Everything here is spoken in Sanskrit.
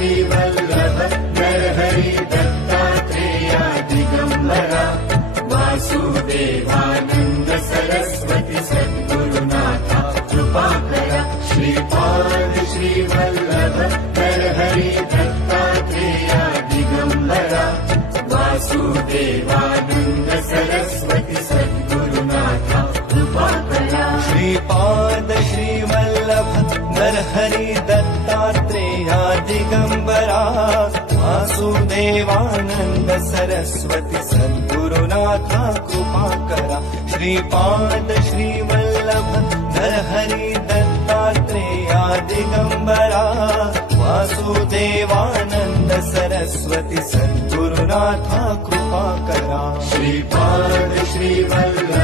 श्रीवल्लभ नरहरि दत्तात्रेया दिगम्बरा वासुदेवानन्द सरस्वती सद्गुरुनाथा कृपाकरा श्रीपाद श्रीवल्लभ नरहरि दत्तात्रेया दिगम्बरा वासुदेवानन्द सरस्वती सद्गुरुनाथा कृपाकरा श्रीपाद श्रीवल्लभ नरहरि दत्तात्रेया दिगम्बरा वासुदेवानन्द सरस्वती सद्गुरुनाथा कृपाकरा श्रीपाद श्रीवल्लभ नरहरि दत्तात्रेया दिगम्बरा वासुदेवानन्द सरस्वती सद्गुरुनाथा कृपाकरा श्रीपाद श्रीवल्लभ